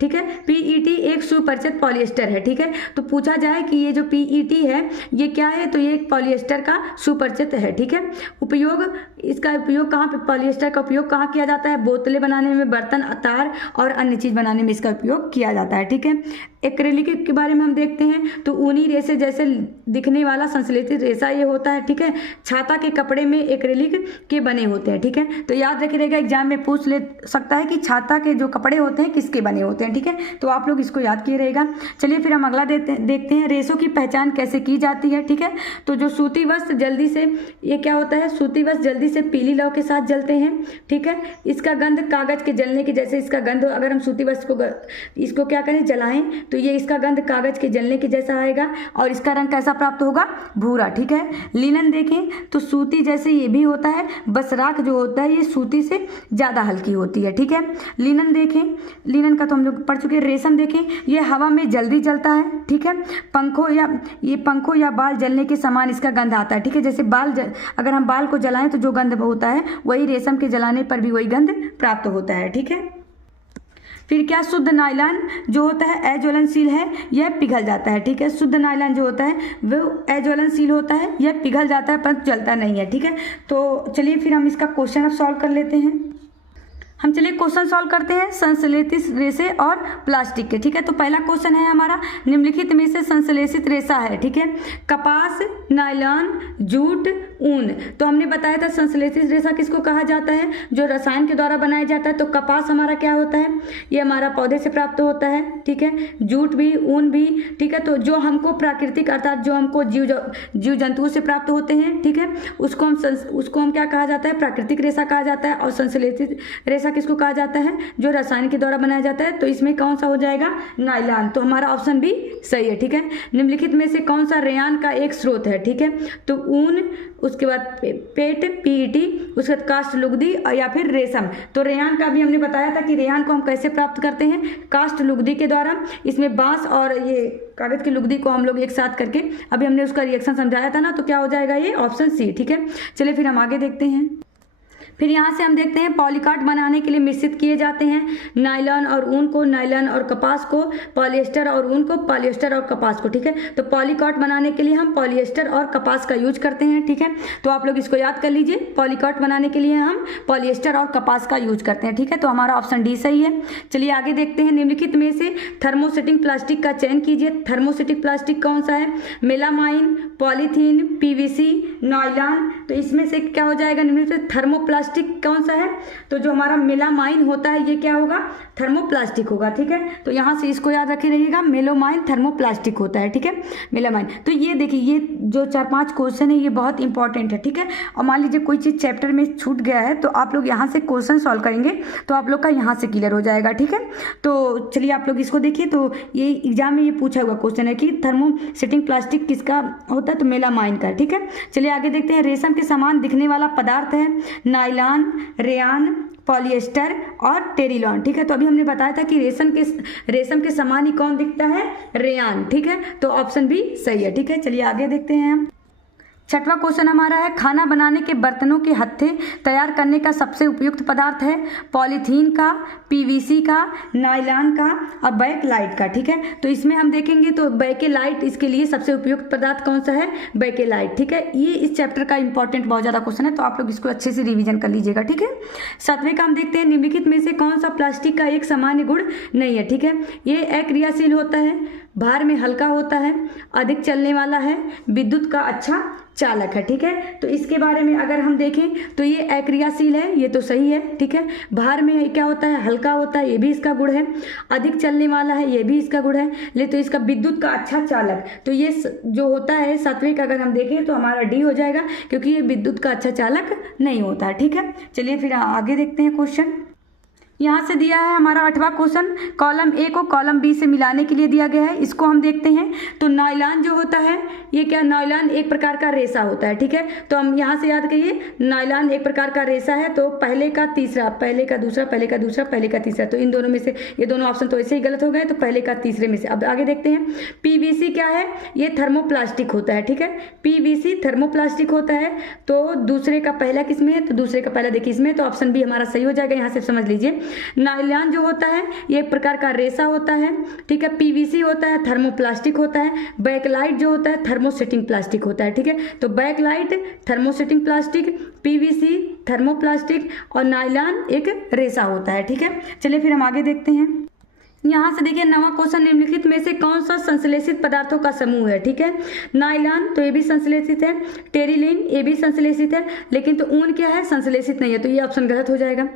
ठीक है, पीईटी एक सुपरिचित पॉलिएस्टर है। ठीक है, तो पूछा जाए कि ये जो पीईटी है ये क्या है, तो ये एक पॉलिएस्टर का सुपरिचित है। ठीक है, उपयोग, इसका उपयोग कहाँ पे, पॉलिएस्टर का उपयोग कहाँ किया जाता है, बोतलें बनाने में, बर्तन, तार और अन्य चीज बनाने में इसका उपयोग किया जाता है। ठीक है, एक्रेलिक के बारे में हम देखते हैं तो ऊनी रेशे जैसे दिखने वाला संश्लेषित रेशा ये होता है। ठीक है, छाता के कपड़े में एक्रेलिक के बने होते हैं। ठीक है, तो याद रखिएगा, एग्जाम में पूछ ले सकता है कि छाता के जो कपड़े होते हैं किसके बने होते हैं। ठीक है, तो आप लोग इसको याद किए रहेगा। चलिए फिर हम अगला देखते हैं, रेशों की पहचान कैसे की जाती है। ठीक है, तो जो सूती वस्त्र जल्दी से, ये क्या होता है, सूती वस्त्र जल्दी से पीली लौ के साथ जलते हैं। ठीक है, इसका गंध कागज के जलने के जैसे इसका गंध, अगर हम सूती वस्त्र को इसको क्या करें, जलाएं, तो ये इसका गंध कागज के जलने के जैसा आएगा और इसका रंग कैसा प्राप्त होगा, भूरा। ठीक है, लिनन देखें तो सूती जैसे ये भी होता है, बस राख जो होता है ये सूती से ज़्यादा हल्की होती है। ठीक है, लिनन देखें, लिनन का तो हम लोग पढ़ चुके हैं। रेशम देखें, ये हवा में जल्दी जलता है। ठीक है, पंखों या बाल जलने के समान इसका गंध आता है। ठीक है, जैसे अगर हम बाल को जलाएं तो जो गंध होता है वही रेशम के जलाने पर भी वही गंध प्राप्त होता है। ठीक है, फिर क्या, शुद्ध नायलॉन जो होता है अज्वलनशील है, यह पिघल जाता है। ठीक है, शुद्ध नायलॉन जो होता है वो अज्वलनशील होता है, यह पिघल जाता है परंतु जलता नहीं है। ठीक है, तो चलिए फिर हम इसका क्वेश्चन अब सॉल्व कर लेते हैं। हम चलिए क्वेश्चन सॉल्व करते हैं संश्लेषित रेशे और प्लास्टिक के। ठीक है, तो पहला क्वेश्चन है हमारा, निम्नलिखित में से संश्लेषित रेशा है। ठीक है, कपास, नायलॉन, जूट, ऊन। तो हमने बताया था संश्लेषित रेशा किसको कहा जाता है, जो रसायन के द्वारा बनाया जाता है। तो कपास हमारा क्या होता है, ये हमारा पौधे से प्राप्त होता है। ठीक है, जूट भी, ऊन भी। ठीक है, तो जो हमको प्राकृतिक अर्थात जो हमको जीव जंतुओं से प्राप्त होते हैं, ठीक है, उसको हम क्या कहा जाता है, प्राकृतिक रेशा कहा जाता है। और संश्लेषित रेशा किसको कहा जाता है, जो रसायन के द्वारा बनाया जाता है। तो इसमें कौन सा हो जाएगा, नायलॉन। तो हमारा ऑप्शन भी सही है। ठीक है, निम्नलिखित में से कौन सा रेयान का एक स्रोत है। ठीक है, तो ऊन, उसके बाद पेट पीईटी, उसके बाद काष्ठ लुगदी या फिर रेशम। तो रेयान का भी हमने बताया था कि रेयान को हम कैसे प्राप्त करते हैं, काष्ठ लुगदी के द्वारा। इसमें बांस और ये कागज की लुगदी को हम लोग एक साथ करके, अभी हमने उसका रिएक्शन समझाया था ना, तो क्या हो जाएगा ये ऑप्शन सी। ठीक है, चलिए फिर हम आगे देखते हैं। फिर यहाँ से हम देखते हैं पॉलीकार्ड बनाने के लिए मिश्रित किए जाते हैं नायलॉन और ऊन को, नायलॉन और कपास को, पॉलिएस्टर और ऊन को, पॉलिएस्टर और कपास को। ठीक है, तो पॉलीकार्ड बनाने के लिए हम पॉलिएस्टर और कपास का यूज करते हैं। ठीक है, तो आप लोग इसको याद कर लीजिए, पॉलीकार्ड बनाने के लिए हम पॉलिएस्टर और कपास का यूज करते हैं। ठीक है, तो हमारा ऑप्शन डी सही है। चलिए आगे देखते हैं, निम्नलिखित में से थर्मोसेटिंग प्लास्टिक का चयन कीजिए। थर्मोसेटिक प्लास्टिक कौन सा है, मेलामाइन, पॉलीथीन, पीवीसी, नायलॉन। तो इसमें से क्या हो जाएगा, निम्नलिखित थर्मोप्लास्टिक कौन सा है, तो जो हमारा मेलामाइन होता है ये क्या होगा, थर्मोप्लास्टिक होगा। ठीक है, तो यहाँ से इसको याद रखे रहिएगा, मेलामाइन थर्मोप्लास्टिक होता है। ठीक है, मेलामाइन। तो ये देखिए, ये जो 4-5 क्वेश्चन है ये बहुत इंपॉर्टेंट है। ठीक है, और मान लीजिए कोई चीज़ चैप्टर में छूट गया है तो आप लोग यहाँ से क्वेश्चन सॉल्व करेंगे तो आप लोग का यहाँ से क्लियर हो जाएगा। ठीक है, तो चलिए आप लोग इसको देखिए, तो ये एग्जाम में ये पूछा हुआ क्वेश्चन है कि थर्मोसेटिंग प्लास्टिक किसका होता है, तो मेलामाइन का। ठीक है, चलिए आगे देखते हैं, रेशम के समान दिखने वाला पदार्थ है नायलॉन, रेयान, पॉलिएस्टर और टेरिलॉन, ठीक है। तो अभी हमने बताया था कि रेशम के समान ही कौन दिखता है, रेयान, ठीक है। तो ऑप्शन बी सही है, ठीक है। चलिए आगे देखते हैं हम। छठवां क्वेश्चन हमारा है, खाना बनाने के बर्तनों के हत्थे तैयार करने का सबसे उपयुक्त पदार्थ है पॉलीथीन का, पीवीसी का, नायलॉन का और बैकलाइट का, ठीक है। तो इसमें हम देखेंगे तो बैकलाइट इसके लिए सबसे उपयुक्त पदार्थ कौन सा है, बैकलाइट, ठीक है। ये इस चैप्टर का इंपॉर्टेंट बहुत ज़्यादा क्वेश्चन है, तो आप लोग इसको अच्छे से रिवीजन कर लीजिएगा, ठीक है। सातवें का हम देखते हैं, निम्नलिखित में से कौन सा प्लास्टिक का एक सामान्य गुण नहीं है, ठीक है। ये अक्रियाशील होता है, भार में हल्का होता है, अधिक चलने वाला है, विद्युत का अच्छा चालक है, ठीक है। तो इसके बारे में अगर हम देखें तो ये अक्रियाशील है, ये तो सही है, ठीक है। भार में क्या होता है, हल्का होता है, ये भी इसका गुण है। अधिक चलने वाला है, ये भी इसका गुण है। ले तो इसका विद्युत का अच्छा चालक, तो ये जो होता है सात्विक अगर हम देखें तो हमारा डी हो जाएगा, क्योंकि ये विद्युत का अच्छा चालक नहीं होता है, ठीक है। चलिए फिर आगे देखते हैं क्वेश्चन। यहाँ से दिया है हमारा 8वां क्वेश्चन, कॉलम ए को कॉलम बी से मिलाने के लिए दिया गया है। इसको हम देखते हैं तो नायलॉन जो होता है ये क्या, नायलॉन एक प्रकार का रेशा होता है, ठीक है। तो हम यहाँ से याद करिए, नायलॉन एक प्रकार का रेशा है, तो पहले का तीसरा, पहले का दूसरा, पहले का दूसरा, पहले का तीसरा, तो इन दोनों में से ये दोनों ऑप्शन तो ऐसे ही गलत हो गए, तो पहले का तीसरे में से। अब आगे देखते हैं, पीवीसी क्या है, ये थर्मोप्लास्टिक होता है, ठीक है। पीवीसी थर्मोप्लास्टिक होता है, तो दूसरे का पहला किस में है, तो दूसरे का पहला देखिए इसमें, तो ऑप्शन बी हमारा सही हो जाएगा। यहाँ से समझ लीजिए, नायलॉन जो होता है ये एक प्रकार का रेशा होता है, ठीक है। पीवीसी होता है थर्मोप्लास्टिक होता है, बैकलाइट जो होता है थर्मोसेटिंग प्लास्टिक होता है, ठीक है। तो bakelite thermosetting plastic, PVC thermoplastic और नायलॉन एक रेशा होता है, ठीक है। चलिए फिर हम आगे देखते हैं। यहाँ से देखिए 9वां क्वेश्चन, निम्नलिखित में से कौन सा संश्लेषित पदार्थों का समूह है, ठीक है। नायलॉन तो ये भी संश्लेषित है, टेरिलीन ये भी संश्लेषित है, लेकिन तो ऊन क्या है, संश्लेषित नहीं है, तो ये ऑप्शन गलत हो जाएगा।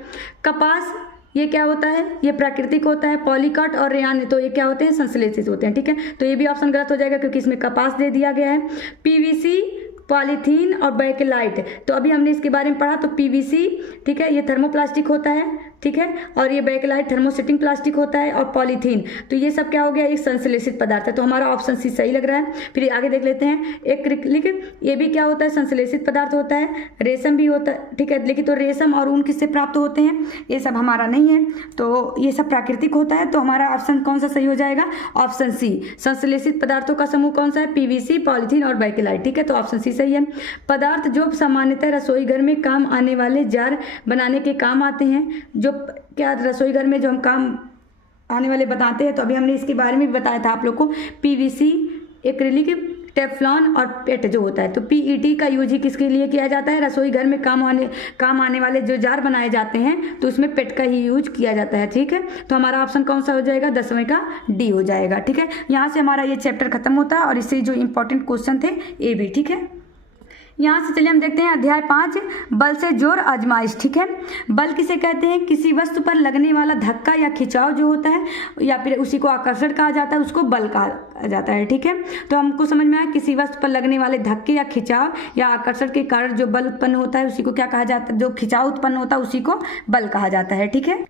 कपास ये क्या होता है, ये प्राकृतिक होता है। पॉलीकाट और रेयान तो ये क्या होते हैं, संश्लेषित होते हैं, ठीक है। तो ये भी ऑप्शन गलत हो जाएगा, क्योंकि इसमें कपास दे दिया गया है। पीवीसी, पॉलीथीन और बैकलाइट, तो अभी हमने इसके बारे में पढ़ा, तो पीवीसी, ठीक है, ये थर्मोप्लास्टिक होता है, ठीक है, और ये बैकलाइट थर्मोसेटिंग प्लास्टिक होता है, और पॉलीथीन तो ये सब क्या हो गया, एक संश्लेषित पदार्थ है, तो हमारा ऑप्शन सी सही लग रहा है। फिर आगे देख लेते हैं, एक्रिलिक ये भी क्या होता है, संश्लेषित पदार्थ होता है। रेशम भी होता है, ठीक है, लेकिन तो रेशम और ऊन किससे प्राप्त होते हैं, ये सब हमारा नहीं है, तो ये सब प्राकृतिक होता है, तो हमारा ऑप्शन कौन सा सही हो जाएगा, ऑप्शन सी। संश्लेषित पदार्थों का समूह कौन सा है, पीवीसी, पॉलीथीन और बैकलाइट, ठीक है, तो ऑप्शन सी सही है। पदार्थ जो सामान्यतः रसोई घर में काम आने वाले जार बनाने के काम आते हैं, जो क्या रसोई घर में जो हम काम आने वाले बताते हैं, तो अभी हमने इसके बारे में भी बताया था आप लोग को, पीवीसी, एक्रिलिक, टेफ्लॉन और पेट जो होता है। तो पीईटी का यूज ही किसके लिए किया जाता है, रसोई घर में काम आने वाले जो जार बनाए जाते हैं, तो उसमें पेट का ही यूज किया जाता है, ठीक है। तो हमारा ऑप्शन कौन सा हो जाएगा, 10वें का डी हो जाएगा, ठीक है। यहाँ से हमारा ये चैप्टर खत्म होता है, और इससे जो इंपॉर्टेंट क्वेश्चन थे ये भी, ठीक है। यहाँ से चलिए हम देखते हैं अध्याय 5, बल से जोर आजमाइश, ठीक है। बल किसे कहते हैं, किसी वस्तु पर लगने वाला धक्का या खिंचाव जो होता है, या फिर उसी को आकर्षण कहा जाता है, उसको बल कहा जाता है, ठीक है। तो हमको समझ में आया, किसी वस्तु पर लगने वाले धक्के या खिंचाव या आकर्षण के कारण जो बल उत्पन्न होता है उसी को क्या कहा जाता है, जो खिंचाव उत्पन्न होता है उसी को बल कहा जाता है, ठीक है।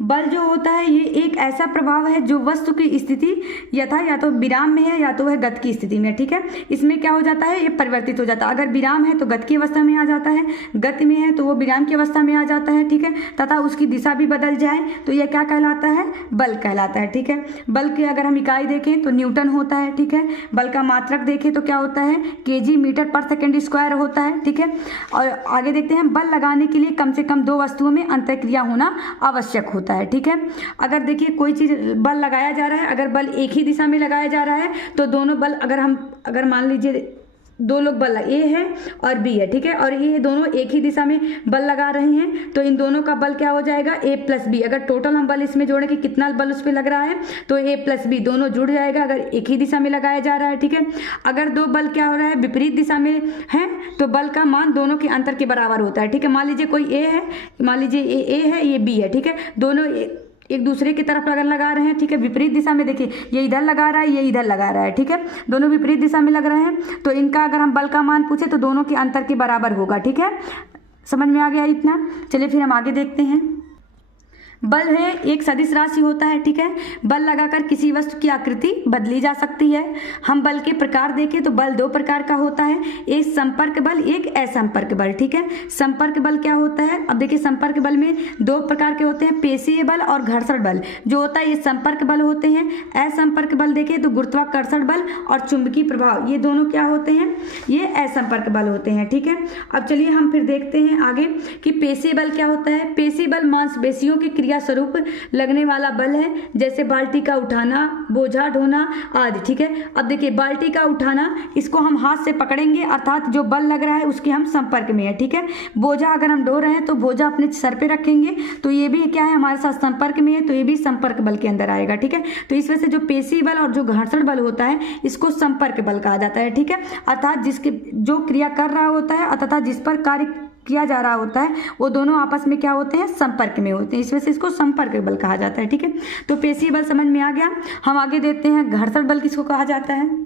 बल जो होता है ये एक ऐसा प्रभाव है जो वस्तु की स्थिति या तो विराम में है या तो वह गति की स्थिति में, ठीक है। इसमें क्या हो जाता है, ये परिवर्तित हो जाता है। अगर विराम है तो गति की अवस्था में आ जाता है, गति में है तो वो विराम की अवस्था में आ जाता है, ठीक है, तथा उसकी दिशा भी बदल जाए तो यह क्या कहलाता है, बल कहलाता है, ठीक है। बल की अगर हम इकाई देखें तो न्यूटन होता है, ठीक है। बल का मात्रक देखें तो क्या होता है, केजी मीटर पर सेकेंड स्क्वायर होता है, ठीक है। और आगे देखते हैं, बल लगाने के लिए कम से कम 2 वस्तुओं में अंतःक्रिया होना आवश्यक होता है, ठीक है। अगर देखिए कोई चीज बल लगाया जा रहा है, अगर बल एक ही दिशा में लगाया जा रहा है तो दोनों बल अगर मान लीजिए 2 लोग बल ए है और बी है, ठीक है, और ये दोनों एक ही दिशा में बल लगा रहे हैं, तो इन दोनों का बल क्या हो जाएगा, ए प्लस बी। अगर टोटल हम बल इसमें जोड़े कि कितना बल उस पर लग रहा है, तो ए प्लस बी दोनों जुड़ जाएगा, अगर एक ही दिशा में लगाया जा रहा है, ठीक है। अगर 2 बल क्या हो रहा है, विपरीत दिशा में है, तो बल का मान दोनों के अंतर के बराबर होता है, ठीक है। मान लीजिए कोई ए है, मान लीजिए ए है, ये बी है, ठीक है, दोनों एक दूसरे की तरफ अगर लगा रहे हैं, ठीक है, विपरीत दिशा में, देखिए ये इधर लगा रहा है, ये इधर लगा रहा है, ठीक है, दोनों विपरीत दिशा में लग रहे हैं, तो इनका अगर हम बल का मान पूछे तो दोनों के अंतर के बराबर होगा, ठीक है। समझ में आ गया इतना। चलिए फिर हम आगे देखते हैं। बल है एक सदिश राशि होता है, ठीक है। बल लगाकर किसी वस्तु की आकृति बदली जा सकती है। हम बल के प्रकार देखें तो बल दो प्रकार का होता है, एक संपर्क बल, एक असंपर्क बल, ठीक है। संपर्क बल क्या होता है, अब देखिए संपर्क बल में दो प्रकार के होते हैं, पेशीय बल और घर्षण बल जो होता है ये संपर्क बल होते हैं। असंपर्क बल देखें तो गुरुत्वाकर्षण बल और चुंबकीय प्रभाव ये दोनों क्या होते हैं, ये असंपर्क बल होते हैं, ठीक है। अब चलिए हम फिर देखते हैं आगे कि पेशीय बल क्या होता है। पेशीय बल मांसपेशियों की क्रिया स्वरूप लगने वाला बल है, जैसे बाल्टी का उठाना, बोझा ढोना आदि, ठीक है। अब देखिए बाल्टी का उठाना, इसको हम हाथ से पकड़ेंगे अर्थात जो बल लग रहा है उसके हम संपर्क में है, ठीक है। बोझा अगर हम ढो रहे हैं तो बोझा अपने सर पे रखेंगे तो ये भी क्या है हमारे साथ संपर्क में है, तो ये भी संपर्क बल के अंदर आएगा, ठीक है। तो इस वजह से जो पेशीय बल और जो घर्षण बल होता है इसको संपर्क बल कहा जाता है, ठीक है। अर्थात जिसके जो क्रिया कर रहा होता है तथा जिस पर कार्य किया जा रहा होता है वो दोनों आपस में क्या होते हैं, संपर्क में होते हैं, इस वजह से इसको संपर्क बल कहा जाता है, ठीक है। तो पेशीय बल समझ में आ गया। हम आगे देखते हैं घर्षण बल किसको कहा जाता है,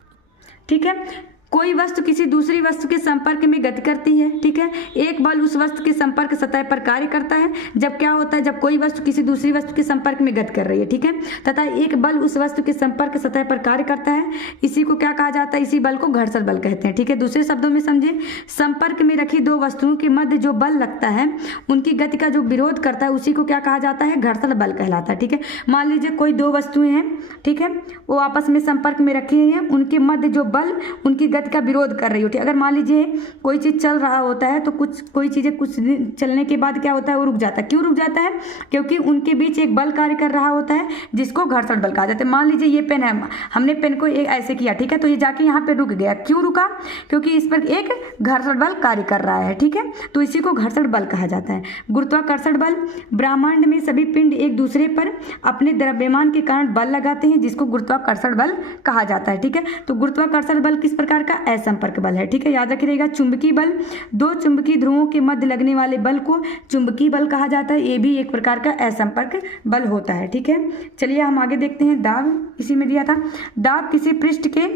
ठीक है। कोई वस्तु किसी दूसरी वस्तु के संपर्क में गति करती है, ठीक है। एक बल उस वस्तु के संपर्क सतह पर कार्य करता है जब क्या होता है, जब कोई वस्तु किसी दूसरी वस्तु के संपर्क में गति कर रही है, ठीक है, तथा एक बल उस वस्तु के संपर्क सतह पर कार्य करता है, इसी को क्या कहा जाता है, इसी बल को घर्षण बल कहते हैं, ठीक है। दूसरे शब्दों में समझे, संपर्क में रखी दो वस्तुओं के मध्य जो बल लगता है उनकी गति का जो विरोध करता है उसी को क्या कहा जाता है, घर्षण बल कहलाता है, ठीक है। मान लीजिए कोई दो वस्तुएं हैं, ठीक है, वो आपस में संपर्क में रखी हैं, उनके मध्य जो बल उनकी का विरोध कर रही होती है। अगर मान लीजिए कोई चीज चल रहा होता है तो कोई चीजें कुछ दिन चलने के बाद क्या होता है, वो रुक जाता है। क्यों रुक जाता है, क्योंकि उनके बीच एक बल कार्य कर रहा होता है जिसको घर्षण बल कहा जाता है। मान लीजिए ये पेन है, हमने पेन को ऐसे किया, ठीक है, तो ये जाके यहाँ पे रुक गया। क्यों रुका, क्योंकि इस पर एक घर्षण बल कार्य कर रहा है, ठीक है, तो इसी को घर्षण बल कहा जाता है। गुरुत्वाकर्षण बल, ब्रह्मांड में सभी पिंड एक दूसरे पर अपने द्रव्यमान के कारण बल लगाते हैं जिसको गुरुत्वाकर्षण बल कहा जाता है, ठीक है। तो गुरुत्वाकर्षण बल किस प्रकार का, असंपर्क बल है, ठीक है, याद रखिएगा। चुंबकीय बल, दो चुंबकीय ध्रुवों के मध्य लगने वाले बल को चुंबकीय बल कहा जाता है, ये भी एक प्रकार का असंपर्क बल होता है, ठीक है। चलिए हम आगे देखते हैं। दाब, इसी में दिया था, दाब किसी पृष्ठ के,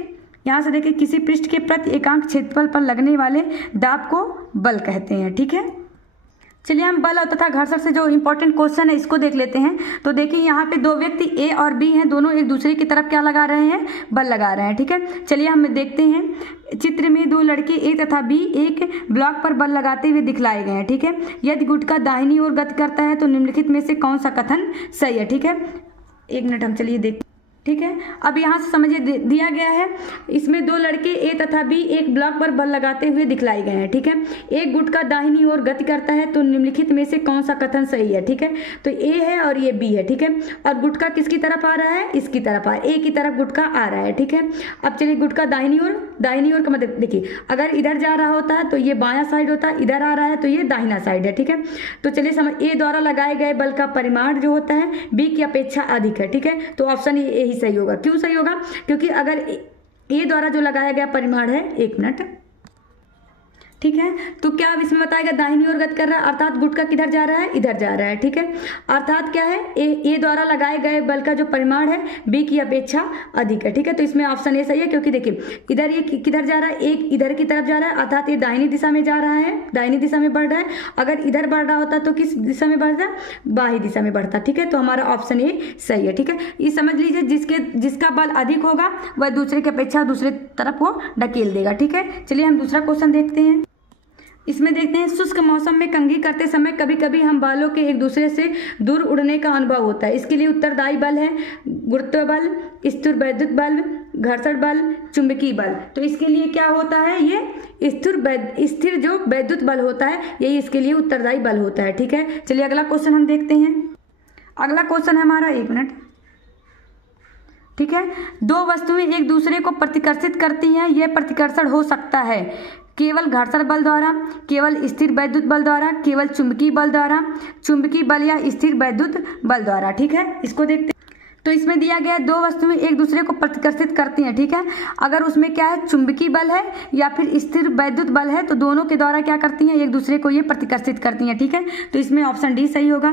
यहाँ से देखिए, किसी पृष्ठ के प्रति एकांक क्षेत्रफल पर लगने वाले दाब को बल कहते हैं, ठीक है। चलिए हम बल और तथा घर्षण से जो इंपॉर्टेंट क्वेश्चन है इसको देख लेते हैं। तो देखिए यहाँ पे दो व्यक्ति ए और बी हैं, दोनों एक दूसरे की तरफ क्या लगा रहे हैं, बल लगा रहे हैं, ठीक है। चलिए हम देखते हैं। चित्र में दो लड़के ए तथा बी एक ब्लॉक पर बल लगाते हुए दिखलाए गए हैं, ठीक है। यदि गुटका दाहिनी ओर गति करता है तो निम्नलिखित में से कौन सा कथन सही है, ठीक है। एक मिनट हम चलिए देखते, ठीक है। अब यहाँ से समझिए दिया गया है, इसमें दो लड़के ए तथा बी एक ब्लॉक पर बल लगाते हुए दिखलाए गए हैं, ठीक है। एक गुटका दाहिनी ओर गति करता है तो निम्नलिखित में से कौन सा कथन सही है, ठीक है। तो ए है और ये बी है, ठीक है, और गुटका किसकी तरफ आ रहा है, इसकी तरफ आ, ए की तरफ गुटका आ रहा है, ठीक है। अब चलिए गुटका दाहिनी ओर का मतलब देखिए, अगर इधर जा रहा होता है तो ये बायां साइड होता है, इधर आ रहा है तो ये दाहिना साइड है, ठीक है। तो चलिए समझ, ए द्वारा लगाए गए बल का परिमाण जो होता है बी की अपेक्षा अधिक है, ठीक है। तो ऑप्शन ए सही होगा। क्यों सही होगा, क्योंकि अगर ए द्वारा जो लगाया गया परिमाण है, एक मिनट, ठीक है, तो क्या अब इसमें बताएगा दाहिनी ओर गति कर रहा है, अर्थात गुटका किधर जा रहा है, इधर जा रहा है, ठीक है। अर्थात क्या है, ए द्वारा लगाए गए बल का जो परिमाण है बी की अपेक्षा अधिक है, ठीक है। तो इसमें ऑप्शन ए सही है, क्योंकि देखिए इधर ये किधर जा रहा है, एक इधर की तरफ जा रहा है, अर्थात ये दाहिनी दिशा में जा रहा है, दाहिनी दिशा में बढ़ रहा है। अगर इधर बढ़ रहा होता तो किस दिशा में बढ़ता, बाही दिशा में बढ़ता, ठीक है। तो हमारा ऑप्शन ए सही है, ठीक है। ये समझ लीजिए, जिसका बल अधिक होगा वह दूसरे की अपेक्षा दूसरे तरफ वो ढकेल देगा, ठीक है। चलिए हम दूसरा क्वेश्चन देखते हैं। इसमें देखते हैं, शुष्क मौसम में कंघी करते समय कभी कभी हम बालों के एक दूसरे से दूर उड़ने का अनुभव होता है। इसके लिए उत्तरदायी बल है गुरुत्व बल, स्थिर वैद्युत बल, घर्षण बल, चुंबकीय बल। तो इसके लिए क्या होता है, ये स्थिर जो वैद्युत बल होता है यही इसके लिए उत्तरदायी बल होता है, ठीक है। चलिए अगला क्वेश्चन हम देखते हैं। अगला क्वेश्चन है हमारा, एक मिनट, ठीक है। दो वस्तुएं एक दूसरे को प्रतिकर्षित करती हैं, यह प्रतिकर्षण हो सकता है केवल घर्षण बल द्वारा, केवल स्थिर वैद्युत बल द्वारा, केवल चुंबकीय बल द्वारा, चुंबकीय बल या स्थिर वैद्युत बल द्वारा, ठीक है। इसको देखते हैं। तो इसमें दिया गया है दो वस्तुएं एक दूसरे को प्रतिकर्षित करती हैं, ठीक है। अगर उसमें क्या है, चुंबकीय बल है या फिर स्थिर वैद्युत बल है, तो दोनों के द्वारा क्या करती हैं, एक दूसरे को ये प्रतिकर्षित करती हैं, ठीक है। तो इसमें ऑप्शन डी सही होगा।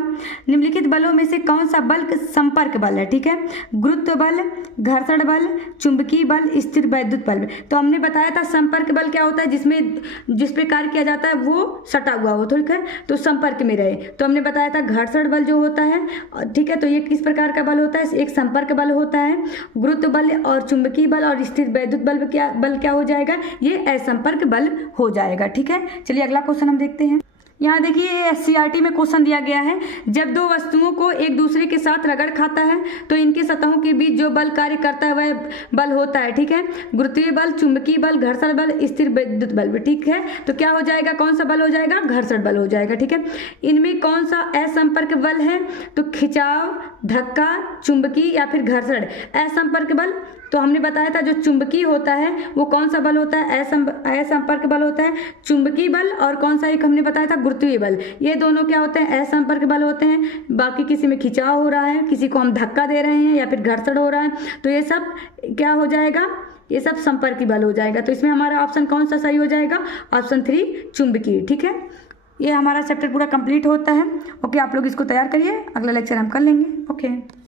निम्नलिखित बलों में से कौन सा बल संपर्क बल है, ठीक है। गुरुत्व बल, घर्षण बल, चुंबकीय बल, स्थिर वैद्युत बल। तो हमने बताया था संपर्क बल क्या होता है, जिस पे कार्य किया जाता है वो सटा हुआ हो, ठीक है, तो संपर्क में रहे। तो हमने बताया था घर्षण बल जो होता है, ठीक है, तो ये किस प्रकार का बल होता है, एक संपर्क बल होता है। गुरुत्व बल और चुंबकीय बल और स्थिर वैद्युत बल क्या हो जाएगा, ये असंपर्क बल हो जाएगा, ठीक है। चलिए अगला क्वेश्चन हम देखते हैं। यहाँ देखिए एससीईआरटी में क्वेश्चन दिया गया है, जब दो वस्तुओं को एक दूसरे के साथ रगड़ खाता है तो इनके सतहों के बीच जो बल कार्य करता है वह बल होता है, ठीक है। गुरुत्वीय बल, चुंबकीय बल, घर्षण बल, स्थिर वैद्युत बल, ठीक है। तो क्या हो जाएगा, कौन सा बल हो जाएगा, घर्षण बल हो जाएगा, ठीक है। इनमें कौन सा असंपर्क बल है, तो खिंचाव, धक्का, चुंबकीय या फिर घर्षण। असंपर्क बल तो हमने बताया था जो चुंबकीय होता है वो कौन सा बल होता है, असंपर्क बल होता है, चुंबकीय बल, और कौन सा एक हमने बताया था, गुरुत्वीय बल। ये दोनों क्या होते हैं, असंपर्क बल होते हैं। बाकी किसी में खिंचाव हो रहा है, किसी को हम धक्का दे रहे हैं या फिर घर्षण हो रहा है, तो ये सब क्या हो जाएगा, ये सब संपर्की बल हो जाएगा। तो इसमें हमारा ऑप्शन कौन सा सही हो जाएगा, ऑप्शन 3 चुंबकीय, ठीक है। ये हमारा चैप्टर पूरा कंप्लीट होता है। ओके, आप लोग इसको तैयार करिए, अगला लेक्चर हम कर लेंगे। ओके।